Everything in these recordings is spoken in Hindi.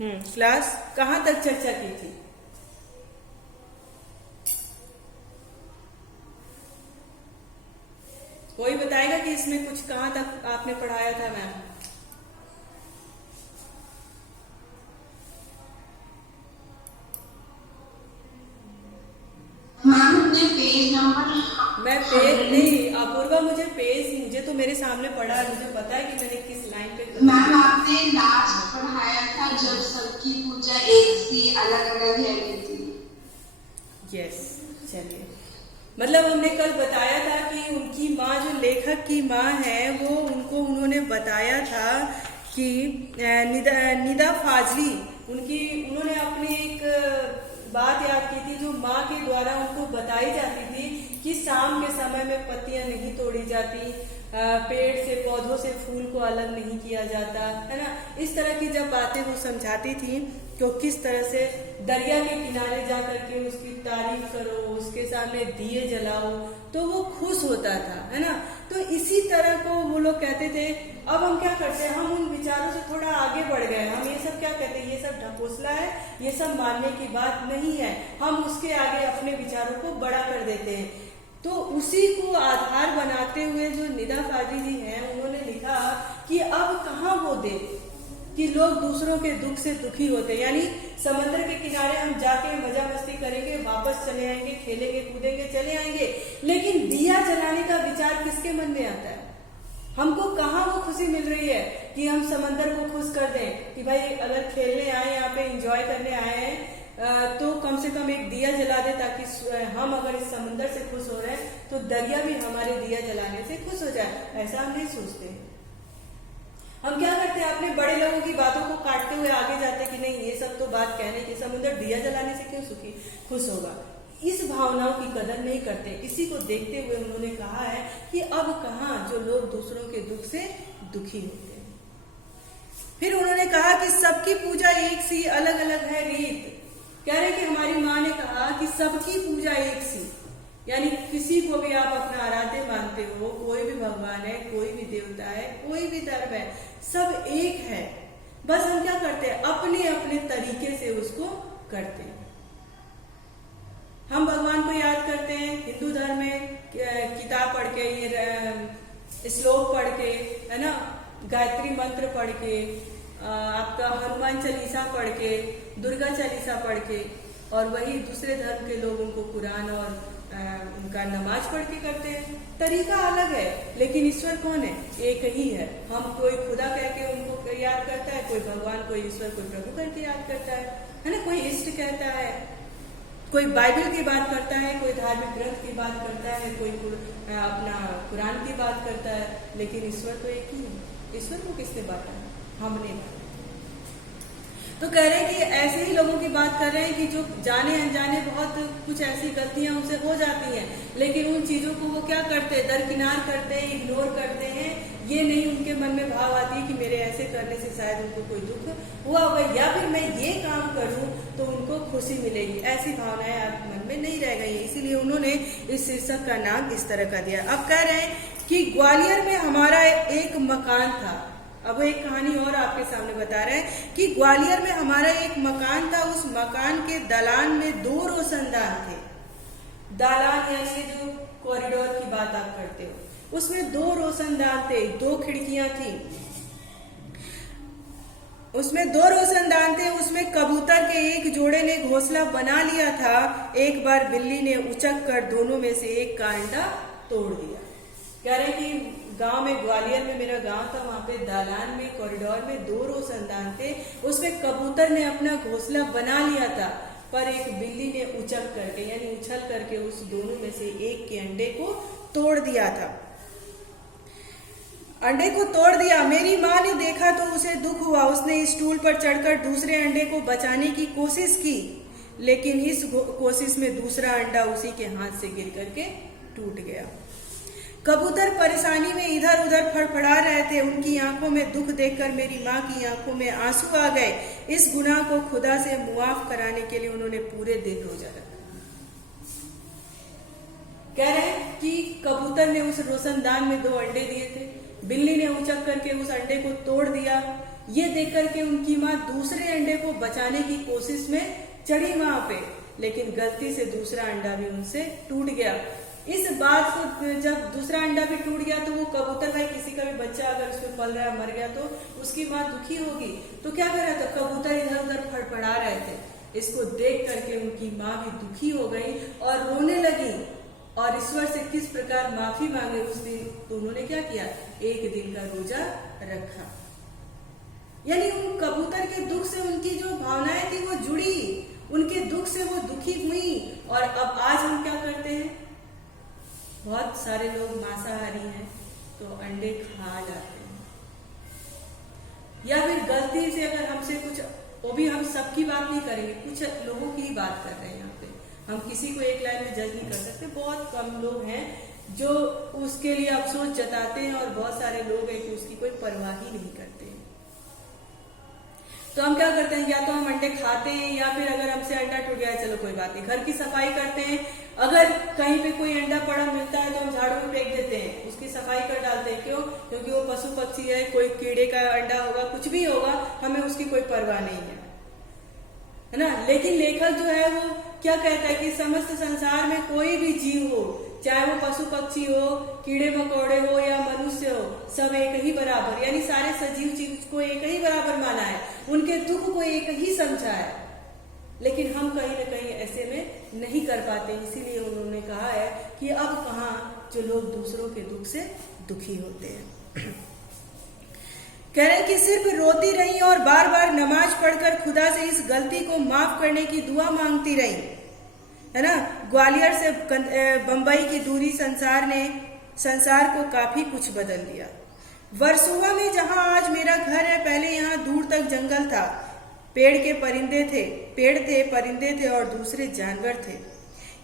क्लास कहाँ तक चर्चा की थी? कोई बताएगा कि इसमें कुछ कहाँ तक आपने पढ़ाया था मैम? मैम अपने पेज नंबर मैं पेज नहीं अपूर्वा, मुझे तो मेरे सामने पढ़ा है, मुझे पता है कि मैंने किस लाइन पे। मैम आपने लास्ट पढ़ाया था जब सबकी पूजा एक सी अलग अलग है थी। यस, चलिए, मतलब हमने कल बताया था कि उनकी माँ, जो लेखक की माँ है, वो उन्होंने बताया था कि निदा फाजली, उन्होंने अपनी एक बात याद की थी जो माँ के द्वारा उनको बताई जाती थी कि शाम के समय में पत्तियां नहीं तोड़ी जाती, पेड़ से पौधों से फूल को अलग नहीं किया जाता है ना। इस तरह की जब बातें वो समझाती थी तो किस तरह से दरिया के किनारे जा करके उसकी तारीफ करो, उसके सामने दिए जलाओ तो वो खुश होता था, है ना। तो इसी तरह को वो लोग कहते थे। अब हम क्या करते हैं, हम उन विचारों से थोड़ा आगे बढ़ गए। हम ये सब क्या कहते हैं, ये सब ढकोसला है, ये सब मानने की बात नहीं है। हम उसके आगे अपने विचारों को बड़ा कर देते हैं। तो उसी को आधार बनाते हुए जो निदा फाजली जी हैं, उन्होंने लिखा कि अब कहाँ वो दे कि लोग दूसरों के दुख से दुखी होते, यानी समुद्र के किनारे हम जाके मजा मस्ती करेंगे, वापस चले आएंगे, खेलेंगे कूदेंगे, चले आएंगे, लेकिन दिया जलाने का विचार किसके मन में आता है? हमको कहाँ वो खुशी मिल रही है कि हम समंदर को खुश कर दें कि भाई अगर खेलने आए, यहाँ पे एंजॉय करने आए हैं, तो कम से कम एक दिया जला दे, ताकि हम अगर इस समुंदर से खुश हो रहे हैं तो दरिया भी हमारे दिया जलाने से खुश हो जाए। ऐसा हम नहीं सोचते। हम क्या करते हैं, अपने बड़े लोगों की बातों को काटते हुए आगे जाते कि नहीं, ये सब तो बात कहने की, समुद्र दिया जलाने से क्यों खुश होगा। इस भावनाओं की कदर नहीं करते। इसी को देखते हुए उन्होंने कहा है कि अब कहाँ जो लोग दूसरों के दुख से दुखी होते हैं। फिर उन्होंने कहा कि सबकी पूजा एक सी, अलग अलग है रीत। कह रहे कि हमारी माँ ने कहा कि सबकी पूजा एक सी, यानी किसी को भी आप अपना आराध्य मानते हो, कोई भी भगवान है, कोई भी देवता है, कोई भी धर्म है, सब एक है। बस हम क्या करते हैं, अपने अपने तरीके से उसको करते हैं। हम भगवान को याद करते हैं हिंदू धर्म में, किताब पढ़ के, ये श्लोक पढ़ के, है ना, गायत्री मंत्र पढ़ के, आपका हनुमान चालीसा पढ़ के, दुर्गा चालीसा पढ़ के, और वही दूसरे धर्म के लोग उनको कुरान और उनका नमाज पढ़ के करते हैं। तरीका अलग है, लेकिन ईश्वर कौन है? एक ही है। हम कोई खुदा कह के उनको याद करता है, कोई भगवान, कोई ईश्वर, कोई प्रभु करके याद करता है ना। कोई इष्ट कहता है, कोई बाइबल की बात करता है, कोई धार्मिक ग्रंथ की बात करता है, कोई अपना कुरान की बात करता है, लेकिन ईश्वर तो एक ही है। ईश्वर को किसने बांटा? हमने। तो कह रहे हैं कि ऐसे ही लोगों की बात कर रहे हैं कि जो जाने अनजाने बहुत कुछ ऐसी गलतियां उनसे हो जाती हैं, लेकिन उन चीजों को वो क्या करते हैं, दरकिनार करते हैं, इग्नोर करते हैं। ये नहीं उनके मन में भाव आती है कि मेरे ऐसे करने से शायद उनको कोई दुख हुआ होगा, या फिर मैं ये काम करूं तो उनको खुशी मिलेगी। ऐसी भावनाएं आपके मन में नहीं रह गई है। इसीलिए उन्होंने इस शीर्षक का नाम इस तरह का दिया। अब कह रहे हैं कि ग्वालियर में हमारा एक मकान था। अब एक कहानी और आपके सामने बता रहे हैं कि ग्वालियर में हमारा एक मकान था। उस मकान के दालान में 2 रोशनदान थे। दालान यानी जो कॉरिडोर की बात आप करते हो, उसमें 2 रोशनदान थे, 2 खिड़कियां थी, उसमें 2 रोशनदान थे। उसमें कबूतर के एक जोड़े ने घोंसला बना लिया था। एक बार बिल्ली ने उचक कर दोनों में से एक का अंडा तोड़ दिया। कह रहे कि गांव में, ग्वालियर में मेरा गांव था, वहां पे दालान में, कॉरिडोर में 2 रोशनदान थे। उसमें कबूतर ने अपना घोंसला बना लिया था, पर एक बिल्ली ने उचक करके, यानी उछल करके उस दोनों में से एक के अंडे को तोड़ दिया था। अंडे को तोड़ दिया। मेरी माँ ने देखा तो उसे दुख हुआ। उसने स्टूल पर चढ़कर दूसरे अंडे को बचाने की कोशिश की, लेकिन इस कोशिश में दूसरा अंडा उसी के हाथ से गिर करके टूट गया। कबूतर परेशानी में इधर उधर फड़फड़ा रहे थे। उनकी आंखों में दुख देखकर मेरी माँ की आंखों में आंसू आ गए। इस गुनाह को खुदा से मुआफ कराने के लिए उन्होंने पूरे दिन रोजा रखा। कह रहे हैं कि कबूतर ने उस रोशनदान में 2 अंडे दिए थे, बिल्ली ने उचक करके उस अंडे को तोड़ दिया, ये देख करके उनकी माँ दूसरे अंडे को बचाने की कोशिश में चढ़ी वहां पे, लेकिन गलती से दूसरा अंडा भी उनसे टूट गया। इस बात को जब दूसरा अंडा भी टूट गया तो वो कबूतर भाई, किसी का भी बच्चा अगर उसमें पल रहा है मर गया तो उसकी माँ दुखी होगी, तो क्या कर रहा था, कबूतर इधर उधर फड़फड़ा रहे थे। इसको देख करके उनकी माँ भी दुखी हो गई और रोने लगी और ईश्वर से किस प्रकार माफी मांगे उस दिन। तो उन्होंने क्या किया, एक दिन का रोजा रखा। यानी उन कबूतर के दुख से उनकी जो भावनाएं थी वो जुड़ी, उनके दुख से वो दुखी हुई। और अब आज हम क्या करते हैं, बहुत सारे लोग मांसाहारी हैं तो अंडे खा जाते हैं, या फिर गलती से अगर हमसे कुछ, वो भी हम सबकी बात नहीं करेंगे, कुछ लोगों की ही बात कर रहे हैं यहाँ पे, हम किसी को एक लाइन में जज नहीं कर सकते। बहुत कम लोग हैं जो उसके लिए अफसोस जताते हैं और बहुत सारे लोग हैं कि उसकी कोई परवाह ही नहीं करते हैं। तो हम क्या करते हैं, या तो हम अंडे खाते हैं या फिर अगर हमसे अंडा टूट गया चलो कोई बात नहीं, घर की सफाई करते हैं। अगर कहीं पे कोई अंडा पड़ा मिलता है तो हम झाड़ू में फेंक देते हैं, उसकी सफाई कर डालते हैं। क्यों? क्योंकि वो पशु पक्षी है, कोई कीड़े का अंडा होगा, कुछ भी होगा, हमें उसकी कोई परवाह नहीं है ना। लेकिन लेखक जो है वो क्या कहता है कि समस्त संसार में कोई भी जीव हो, चाहे वो पशु पक्षी हो, कीड़े मकोड़े हो या मनुष्य हो, सब एक ही बराबर, यानी सारे सजीव जीव को एक ही बराबर माना है, उनके दुख को एक ही समझा है। लेकिन हम कहीं न कहीं ऐसे में नहीं कर पाते, इसीलिए उन्होंने कहा है कि अब कहाँ जो लोग दूसरों के दुख से दुखी होते हैं। कह रहे हैं कि सिर्फ रोती रही और बार बार नमाज पढ़कर खुदा से इस गलती को माफ करने की दुआ मांगती रही, है ना। ग्वालियर से बंबई की दूरी संसार को काफी कुछ बदल दिया। वर्सोवा में जहां आज मेरा घर है, पहले यहाँ दूर तक जंगल था, पेड़ थे, परिंदे थे और दूसरे जानवर थे।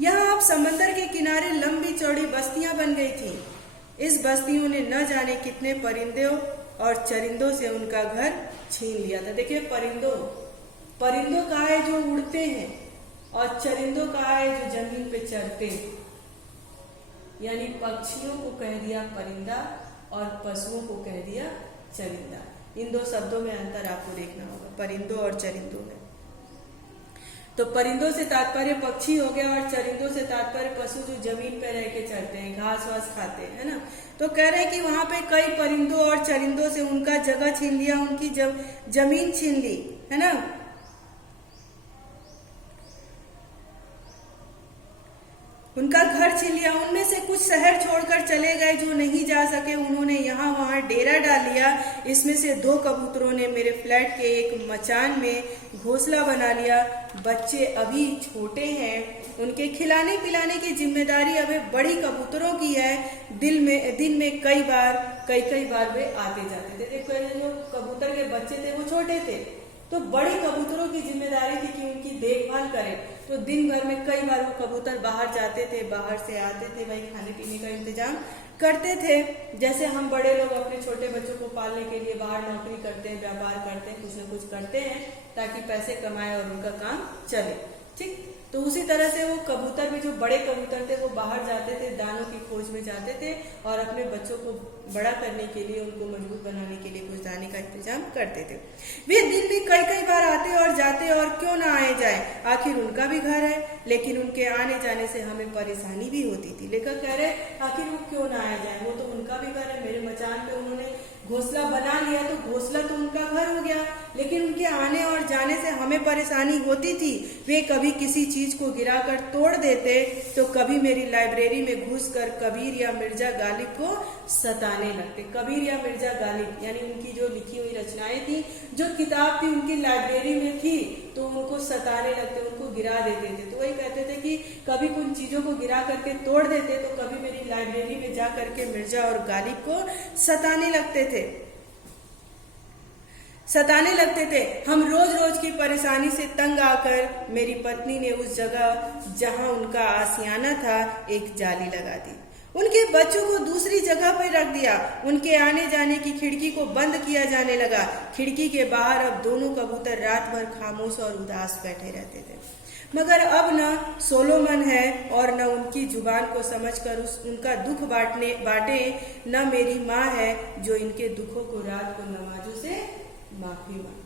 यहाँ अब समंदर के किनारे लंबी चौड़ी बस्तियां बन गई थी। इस बस्तियों ने न जाने कितने परिंदों और चरिंदों से उनका घर छीन लिया था। देखिए, परिंदों कहा है जो उड़ते हैं और चरिंदों कहा है जो जमीन पे चरते हैं। यानी पक्षियों को कह दिया परिंदा और पशुओं को कह दिया चरिंदा। इन दो शब्दों में अंतर आपको देखना होगा, परिंदों और चरिंदों में। तो परिंदों से तात्पर्य पक्षी हो गया और चरिंदों से तात्पर्य पशु जो जमीन पे रह के चलते हैं, घास वास खाते हैं, है ना। तो कह रहे हैं कि वहां पे कई परिंदों और चरिंदों से उनका जगह छीन लिया, उनकी जमीन छीन ली, है ना। उनका घर छीन लिया। उनमें से कुछ शहर छोड़कर चले गए, जो नहीं जा सके उन्होंने यहाँ वहाँ डेरा डाल लिया। इसमें से 2 कबूतरों ने मेरे फ्लैट के एक मचान में घोंसला बना लिया। बच्चे अभी छोटे हैं, उनके खिलाने पिलाने की जिम्मेदारी अभी बड़ी कबूतरों की है। दिन में कई बार वे आते जाते थे। देखो, जो कबूतर के बच्चे थे वो छोटे थे, तो बड़ी कबूतरों की जिम्मेदारी थी कि उनकी देखभाल करें। तो दिन भर में कई बार वो कबूतर बाहर जाते थे, बाहर से आते थे, वही खाने पीने का इंतजाम करते थे। जैसे हम बड़े लोग अपने छोटे बच्चों को पालने के लिए बाहर नौकरी करते हैं, व्यापार करते हैं, कुछ न कुछ करते हैं ताकि पैसे कमाए और उनका काम चले, ठीक। तो उसी तरह से वो कबूतर भी, जो बड़े कबूतर थे, वो बाहर जाते थे, दानों की खोज में जाते थे और अपने बच्चों को बड़ा करने के लिए, उनको मजबूत बनाने के लिए कुछ दाने का इंतजाम करते थे। वे दिन भी कई बार आते और जाते, और क्यों ना आए जाए, आखिर उनका भी घर है। लेकिन उनके आने जाने से हमें परेशानी भी होती थी। लेखक कह रहे आखिर वो क्यों ना आए जाए, वो तो उनका भी घर है। मेरे मचान पे उन्होंने घोंसला बना लिया तो घोंसला तो उनका घर हो गया, लेकिन उनके आने और जाने से हमें परेशानी होती थी। वे कभी किसी चीज को गिराकर तोड़ देते, तो कभी मेरी लाइब्रेरी में घुसकर कबीर या मिर्जा गालिब को सताने लगते। कबीर या मिर्जा गालिब यानी उनकी जो लिखी हुई रचनाएं थी, जो किताब थी उनकी लाइब्रेरी में थी, तो उनको सताने लगते, उनको गिरा देते थे। तो वही कहते थे कि कभी कुछ चीजों को गिरा करके तोड़ देते, तो कभी मेरी लाइब्रेरी में जा करके मिर्जा और गालिब को सताने लगते थे। हम रोज की परेशानी से तंग आकर मेरी पत्नी ने उस जगह जहां उनका आशियाना था एक जाली लगा दी। उनके बच्चों को दूसरी जगह पर रख दिया। उनके आने जाने की खिड़की को बंद किया जाने लगा। खिड़की के बाहर अब दोनों कबूतर रात भर खामोश और उदास बैठे रहते थे। मगर अब न सोलोमन है और न उनकी जुबान को समझकर उनका दुख बांटे, न मेरी माँ है जो इनके दुखों को रात को नमाजों से माफी मांगी।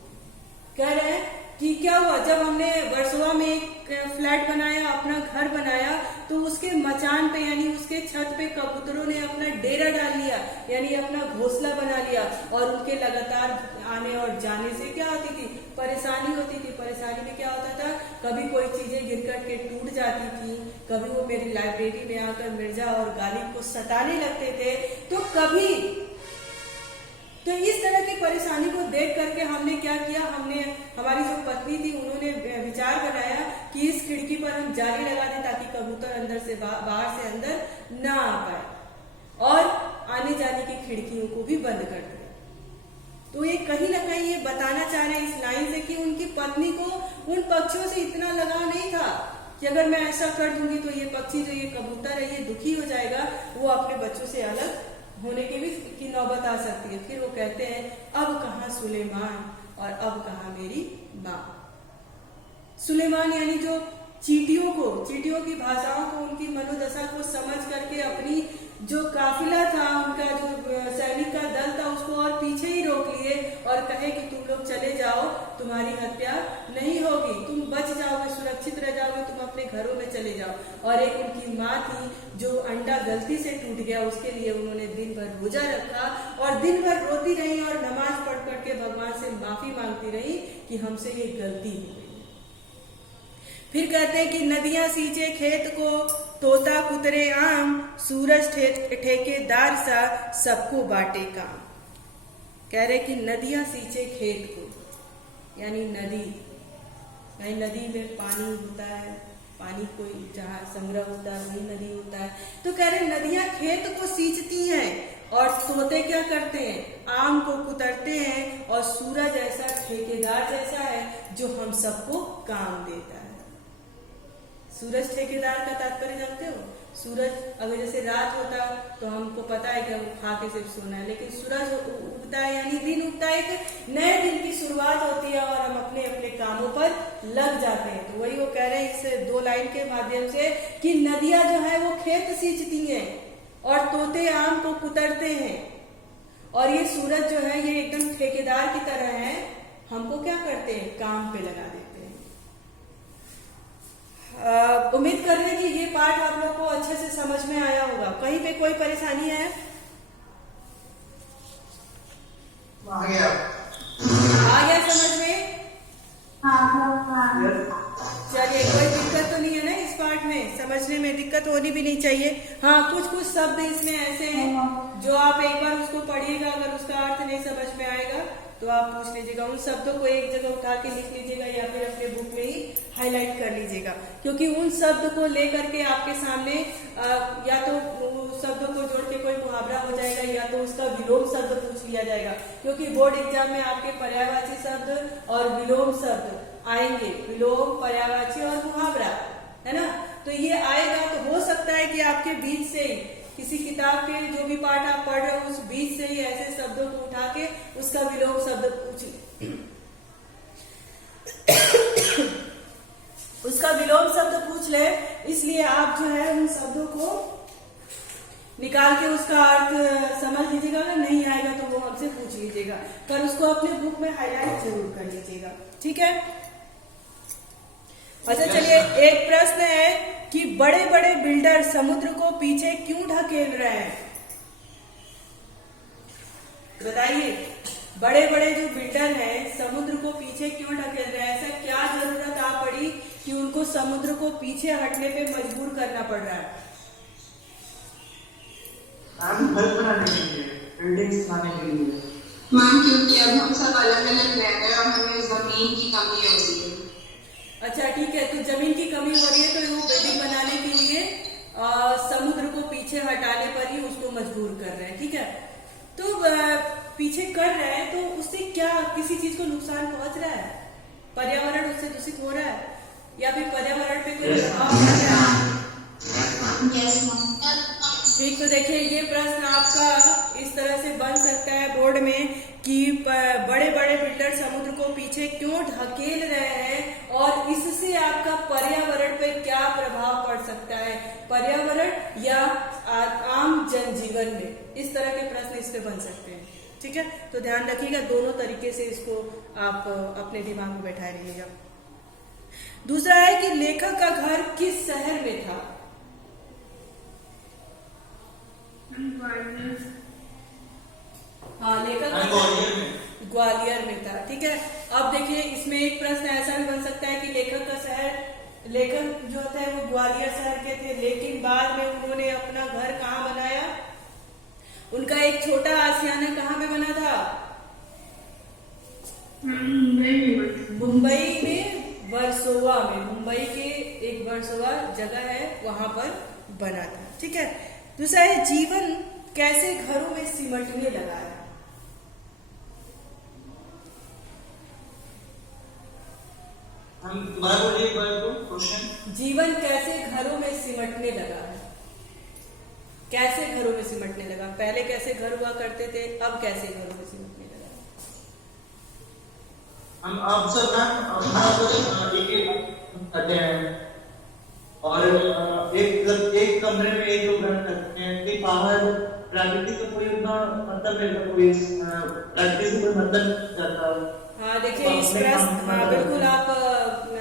कह रहे हैं कि क्या हुआ, जब हमने वर्सोवा में एक फ्लैट बनाया, अपना घर बनाया, तो उसके मचान पे यानी उसके छत पे कबूतरों ने अपना डेरा डाल लिया, यानी अपना घोंसला बना लिया, और उनके लगातार आने और जाने से क्या होती थी, परेशानी होती थी। परेशानी में क्या होता था, कभी कोई चीजें गिरकर के टूट जाती थी, कभी वो मेरी लाइब्रेरी में आकर मिर्जा और गालिब को सताने लगते थे, तो इस तरह की परेशानी को देख करके हमने क्या किया, हमारी जो पत्नी थी उन्होंने विचार बनाया कि इस खिड़की पर हम जाली लगा दें ताकि कबूतर अंदर से बाहर से अंदर ना आ पाए, और आने जाने की खिड़कियों को भी बंद कर दें। तो ये कहीं ना कहीं ये बताना चाह रहे हैं इस लाइन से कि उनकी पत्नी को उन पक्षियों से इतना लगाव नहीं था कि अगर मैं ऐसा कर दूंगी तो ये पक्षी जो ये कबूतर है ये दुखी हो जाएगा, वो अपने बच्चों से अलग होने की नौबत आ सकती है। फिर वो कहते हैं, अब कहाँ सुलेमान और अब कहाँ मेरी माँ। सुलेमान यानी जो चींटियों की भाषाओं को, उनकी मनोदशा को समझ करके अपनी जो काफिला था, उनका जो सैनिक का दल था, उसको और पीछे ही रोक लिए और कहे कि तुम लोग चले जाओ, तुम्हारी हत्या नहीं होगी, तुम बच जाओगे, सुरक्षित रह जाओगे, तुम अपने घरों में चले जाओ। और एक उनकी माँ थी जो अंडा गलती से टूट गया, उसके लिए उन्होंने दिन भर रोजा रखा और दिन भर रोती रही और नमाज पढ़ करके भगवान से माफी मांगती रही कि हमसे ये गलती हो गई। फिर कहते हैं कि नदियां सींचे खेत को, तोता कुतरे आम, सूरज ठेकेदार सा सबको बांटे काम। कह रहे कि नदियां सींचे खेत को, यानी नदी में पानी होता है, पानी कोई जहाँ संग्रह होता है वही नदी होता है। तो कह रहे नदियां खेत को सींचती हैं और तोते क्या करते हैं, आम को कुतरते हैं, और सूरज ऐसा ठेकेदार जैसा है जो हम सबको काम देता है। सूरज ठेकेदार का तात्पर्य जानते हो? सूरज अगर जैसे रात होता तो हमको पता है कि हम खा के सिर्फ सोना है, लेकिन सूरज उगता है यानी दिन उगता है, एक नए दिन की शुरुआत होती है और हम अपने अपने कामों पर लग जाते हैं। तो वही वो कह रहे हैं इस 2 लाइन के माध्यम से कि नदियां जो है वो खेत सींचती हैं और तोते आम को कुतरते हैं, और ये सूरज जो है ये एकदम ठेकेदार की तरह है, हमको क्या करते हैं, काम पे लगा देते हैं। उम्मीद कर रहे हैं कि ये पाठ आप लोग को अच्छे से समझ में आया होगा। कहीं पे कोई परेशानी है? आ गया समझ में? चलिए, कोई दिक्कत तो नहीं है ना इस पाठ में, समझने में दिक्कत होनी भी नहीं चाहिए। हाँ, कुछ शब्द इसमें ऐसे हैं जो आप एक बार उसको पढ़िएगा, अगर उसका अर्थ नहीं समझ में आएगा तो आप पूछ लीजिएगा, उन शब्दों को एक जगह उठा के लिख लीजिएगा या फिर अपने बुक में ही हाईलाइट कर लीजिएगा, क्योंकि उन शब्द को लेकर के आपके सामने या तो शब्दों को जोड़ के कोई मुहावरा हो जाएगा या तो उसका विलोम शब्द पूछ लिया जाएगा, क्योंकि बोर्ड एग्जाम में आपके पर्यायवाची शब्द और विलोम शब्द आएंगे, विलोम, पर्यायवाची और मुहावरा, है ना। तो ये आएगा, तो हो सकता है कि आपके बीच से ही किसी किताब के जो भी पाठ आप पढ़ रहे हो उस बीच से ही ऐसे शब्दों को उठा के उसका विलोम शब्द पूछ उसका विलोम शब्द पूछ ले, इसलिए आप जो है उन शब्दों को निकाल के उसका अर्थ समझ लीजिएगा। अगर नहीं आएगा तो वो हमसे पूछ लीजिएगा, पर उसको अपने बुक में हाईलाइट जरूर कर लीजिएगा, ठीक है। अच्छा, चलिए, एक प्रश्न है कि बड़े बड़े बिल्डर समुद्र को पीछे क्यों ढकेल रहे हैं? बताइए, बड़े बड़े जो बिल्डर हैं समुद्र को पीछे क्यों ढकेल रहे हैं? ऐसा क्या जरूरत आ पड़ी कि उनको समुद्र को पीछे हटने पे मजबूर करना पड़ रहा है? घर बनाने के लिए, बिल्डिंग्स बनाने के लिए। मैम, क्योंकि अब हम सब अलग अलग रह रहे हैं और हमें जमीन की कमी हो रही है। अच्छा, ठीक है, तो जमीन की कमी हो रही है तो वो बिल्डिंग बनाने के लिए समुद्र को पीछे हटाने पर ही उसको मजबूर कर रहे हैं, ठीक है। तो पीछे कर रहे हैं तो उससे क्या किसी चीज को नुकसान पहुंच रहा है? पर्यावरण उससे दूषित हो रहा है या फिर पर्यावरण पे कोई प्रभाव पड़ रहा है? ठीक, तो देखिए, ये प्रश्न आपका इस तरह से बन सकता है बोर्ड में कि बड़े बड़े बिल्डर समुद्र को पीछे क्यों ढकेल रहे हैं और इससे आपका पर्यावरण पे क्या प्रभाव पड़ सकता है, पर्यावरण या आम जनजीवन में। इस तरह के प्रश्न इस पे बन सकते हैं। ठीक है, तो ध्यान रखिएगा, दोनों तरीके से इसको आप अपने दिमाग में बैठाए रहिएगा। दूसरा है कि लेखक का घर किस शहर में था? हाँ, लेखक का ग्वालियर में था। ठीक है, अब देखिए इसमें एक प्रश्न ऐसा भी बन सकता है कि लेखक जो थे वो ग्वालियर शहर के थे, लेकिन बाद में उन्होंने अपना घर कहाँ बनाया? उनका एक छोटा आशियाना कहाँ पे बना था? मुंबई में, वर्सोवा में, मुंबई के एक वर्सोवा जगह है, वहां पर बना था। ठीक है, दूसरा है जीवन कैसे घरों में सिमटने लगा है? हम दोबारा बोलिए एक बार को क्वेश्चन। जीवन कैसे घरों में सिमटने लगा है? कैसे घरों में सिमटने लगा? पहले कैसे घर हुआ करते थे, अब कैसे घरों में सिमटने लगा? हम अब सब और एक कमरे में एक दो घर करते हैं कि बाहर प्रकृति का कोई उतना मतलब है, कोई प्रकृति से कोई मतलब नहीं जाता। हाँ देखिए इस प्रश्न, हाँ बिल्कुल आप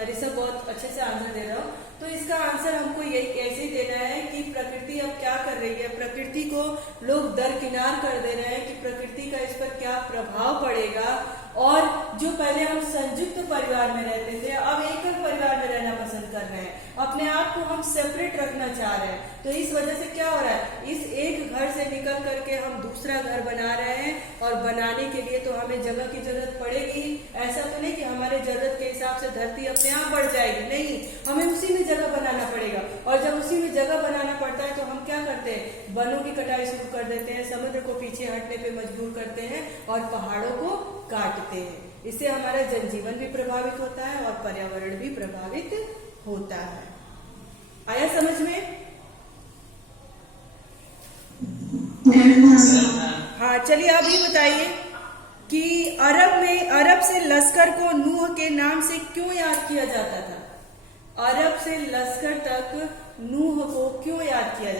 ऋषभ बहुत अच्छे से आंसर दे रहे हो। तो इसका आंसर हमको यही ऐसे ही देना है कि प्रकृति अब क्या कर रही है, प्रकृति को लोग दरकिनार कर दे रहे हैं कि प्रकृति का इस पर क्या प्रभाव पड़ेगा। और जो पहले हम संयुक्त परिवार में रहते थे, अब एकल परिवार में रहना पसंद कर रहे हैं, अपने आप को हम सेपरेट रखना चाह रहे हैं। तो इस वजह से क्या हो रहा है, इस एक घर से निकल करके हम दूसरा घर बना रहे हैं, और बनाने के लिए तो हमें जगह की जरूरत पड़ेगी। ऐसा तो नहीं कि हमारे जरूरत के हिसाब से धरती अपने आप बढ़ जाएगी, नहीं, हमें उसी में जगह बनाना पड़ेगा। और जब उसी में जगह बनाना पड़ता है तो हम क्या करते हैं, वनों की कटाई शुरू कर देते हैं, समुद्र को पीछे हटने पे मजबूर करते हैं और पहाड़ों को काटते हैं। इससे हमारा जनजीवन भी प्रभावित होता है और पर्यावरण भी प्रभावित होता है। आया समझ में? हाँ चलिए अब ये बताइए कि अरब से लश्कर को नूह के नाम से क्यों याद किया जाता था? अरब से लश्कर तक नूह को क्यों याद किया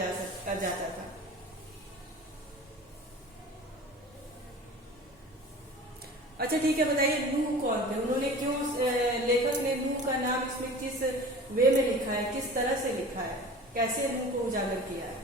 जाता था? अच्छा ठीक है, बताइए नूह कौन थे? उन्होंने क्यों, लेखक ने नूह का नाम इसमें किस वे में लिखा है, किस तरह से लिखा है, कैसे नूह को उजागर किया है?